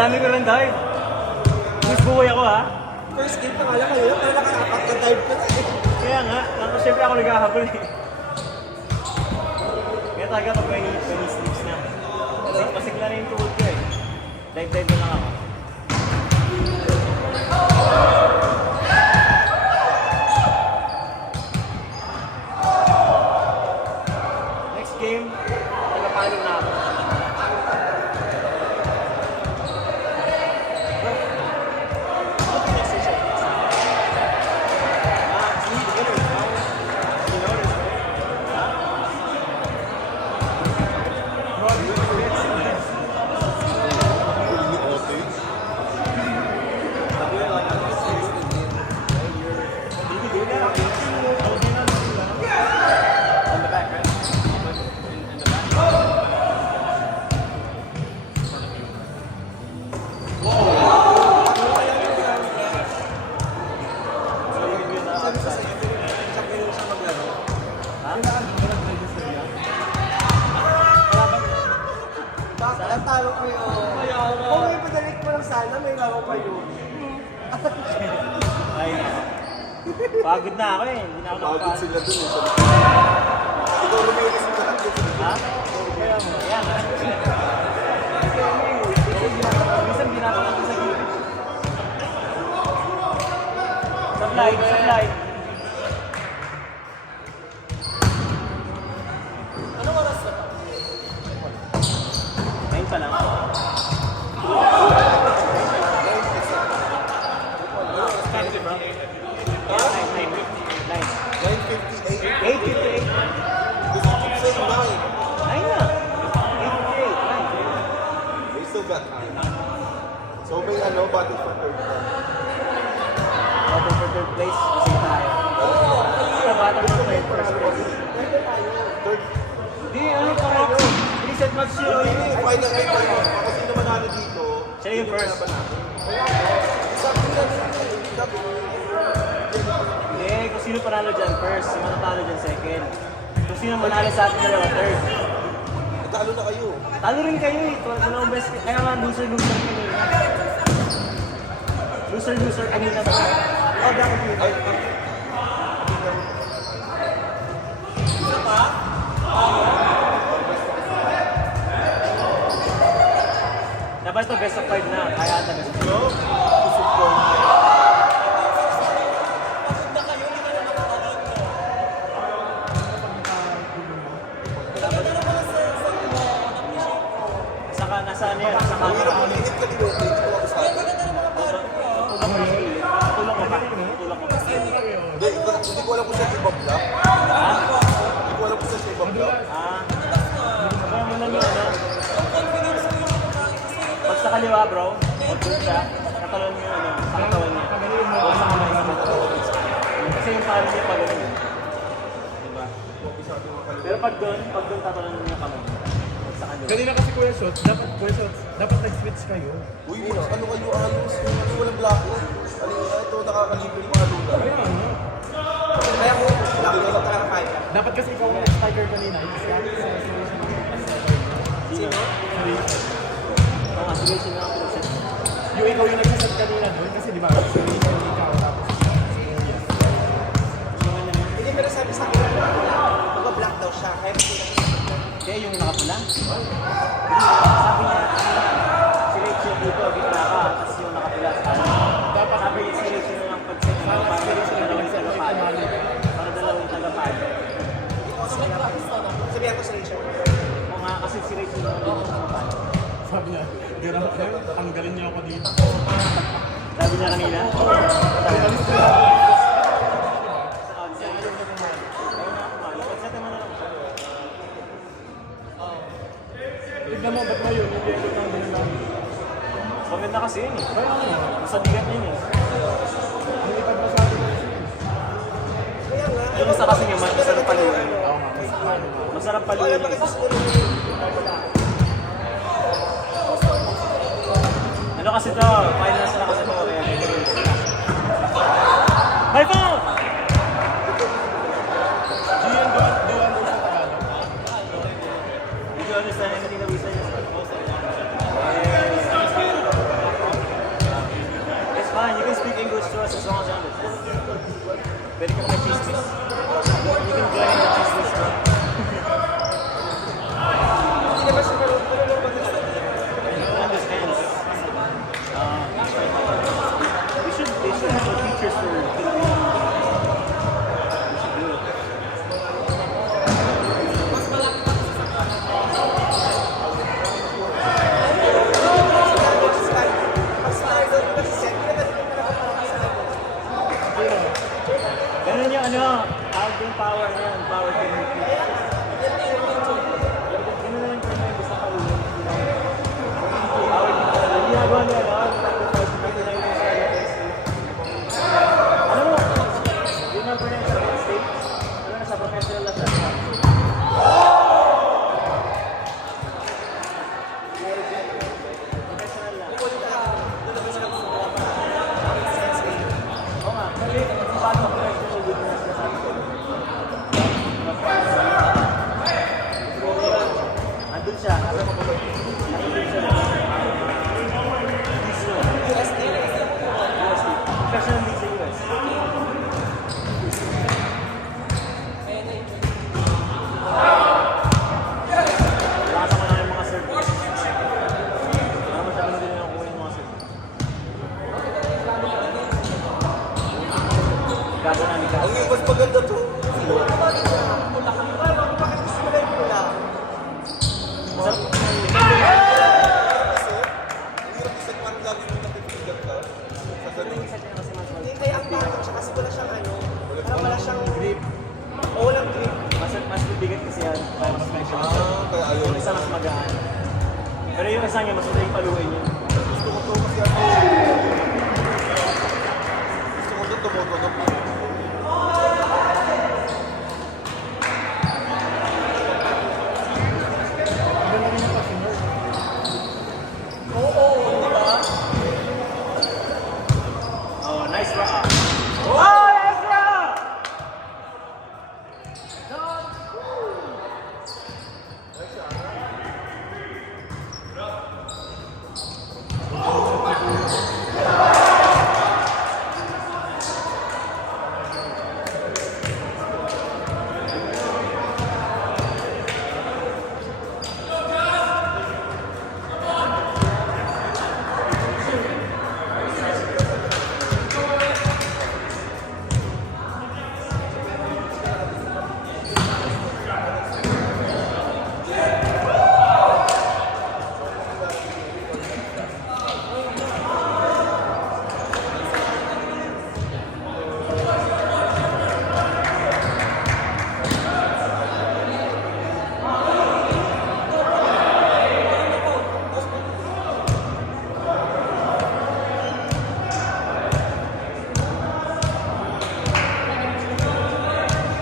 dami ko lang dive. Miss buhay ako ha. First game pa nga lang kayo, pero nakakapat na dive ko na eh. Kaya nga, siyempre ako naghahabol eh. Kaya talaga pag may sneaks na. Pasigla na yung tuhod ko eh. Dive na lang ako. Next game, nagpapalo na ako. Ang talo ko yun. Kung may padalik mo lang sana, may laro pa yun. Ay, pagod na ako eh. Hindi na ako Pagod nakapagod. sila dun eh. Ikaw lumilis na lang dun. Ha? Kaya mo, yan ha. Minsan ginagawa ko sa gilid. Supply. Anong oras na to? Ngayon pa lang. Nine. 9:58. 8:58. This keep saying 9. Nine na. 8:58. They still got time. So may battle for third time. Battle for third place. Kasi tayo. Sa battle for third first place. Third. Hindi, ano pa ako? Reset match yun. Hindi, final game tayo. Ako sino manalo dito. Siya yung first. Sabi nila sabi Hindi, kung sino panalo dyan first, si manatalo dyan second. Kung sino manalo sa atin dalawa third. Natalo na kayo. Talo rin kayo eh. Dalawang best. Kaya nga loser kanina. Loser kanina ba? Oh, dapat yun. Ay, Dapat ito best of 5 na. Kaya ata best of 5. no? Kusog ko. Saka nasa ano yan? Nasa camera. Mahirap ulitin ka dito. Hindi ko ako sa akin. Tulong ko ba? Hindi ko alam kung saan iba block. Hindi ko alam kung saan iba block. Kaya mo lang yun, ano? Pag sa kaliwa, bro, pag doon siya, katalon mo yun, ano, sa katawan niya. O sa kamay sa katawan. Kasi yung palo niya pag ano yun. Diba? Pero pag doon tatalon mo yung kamay. Pag sa kaliwa. Kanina kasi Kuya Shots, dapat nag-switch kayo. Uy, ano kayo alos? Ano walang block? Ano ito nakakalibre yung mga lula. Kaya ko, lang ko lang talaga kaya. Dapat kasi ikaw ang striker kanina. Sino? Oo nga, sige, sino ang pinagset? Yung ikaw yung nag-set kanina doon kasi di ba? Ikaw tapos. Hindi, pero sabi sa akin, mag-block daw siya. Kaya ko Kaya yung nakapula? Sabi niya, si Rachel dito, gitna ka, tapos yung nakapula sa kanan. Dapat Sabi niya si Rachel ang pag-set sa para dalawang tagapalo. Para dalawang tagapalo. sabihan ko sa Rachel. O nga, kasi si Rachel ang dalawang tagapalo. sabi niya, gano'n kayo, tanggalin niyo ako dito. Sabi niya kanina? Tignan mo, ba't mo yun? Hindi ito lang din lang. Maganda kasi yun eh. Sa bigat yun eh. Hindi pa masyado na yun. Kaya nga, Yung isa kasi yung masarap paluin. Oo nga, mas ano. Masarap wala paluin pa yung kasi isa. siguro Ano kasi to? Finals na kasi to. Kaya ganyan. High five! Gian, duwan mo sa Tagalog. Did you understand anything that we said? Plaza namin ka. Ang mas maganda to. Bakit siya? Pula ka. Bakit gusto mo na yung pula? Sa, Kasi, ang hirap kasi parang lagi mo natitigan ka. Sa ganun. Hindi, kaya ang bakit siya kasi wala siyang ano. Parang wala siyang grip. O walang grip. mas bibigat kasi yan. Mas medyo. Kaya ayaw. Yung isa mas magaan. Pero yung isa niya, mas madali paluin yun. Gusto ko to kasi ano. Gusto ko to tumutunog. Maganda rin yung passenger. Oh, nice rock. Oh, nice rock!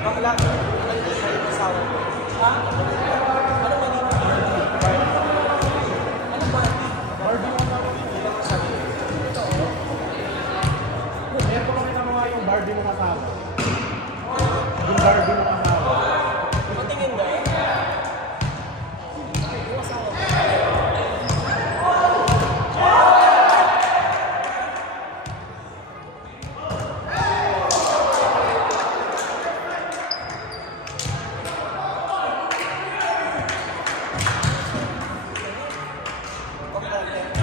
Bakla. Ano sa yung asawa mo? Ha? Ano ba dito? Ano ba? Barbie mo tawag dito. Meron ko kami naman yung Barbie mo asawa. Yung Barbie mo asawa. Matingin ba? Yung asawa mo. Bakla.